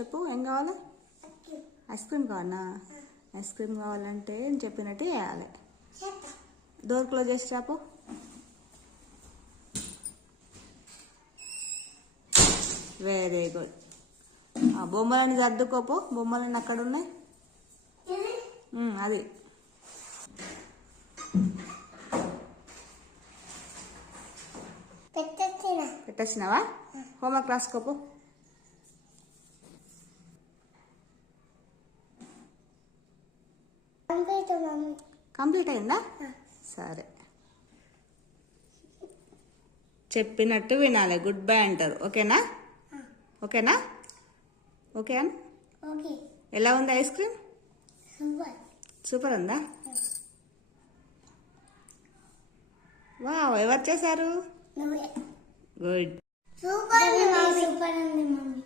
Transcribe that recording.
చెప్పు ఏం కావాలి? ఐస్ క్రీమ్ కావాలనా? ఐస్ క్రీమ్ కావాలంటే నేను చెప్పినట్టు చేయాలి. డోర్ క్లోజ్ చేసి చెప్పు. Very good. బొమ్మలని సర్దుకోపు, బొమ్మలని అక్కడ ఉన్నాయి. అది పెట్టేసినావా? హోంవర్క్ రాసుకోపు. కంప్లీట్ అయిందా? సరే, చెప్పినట్టు వినాలి. గుడ్ బై అంటారు. ఓకేనా? ఓకేనా? ఓకే అన్న. ఎలా ఉంది ఐస్ క్రీమ్? సూపర్ ఉందా? వావ్, ఎవరు చేశారు? గుడ్. సూపర్ ఉంది మమ్మీ.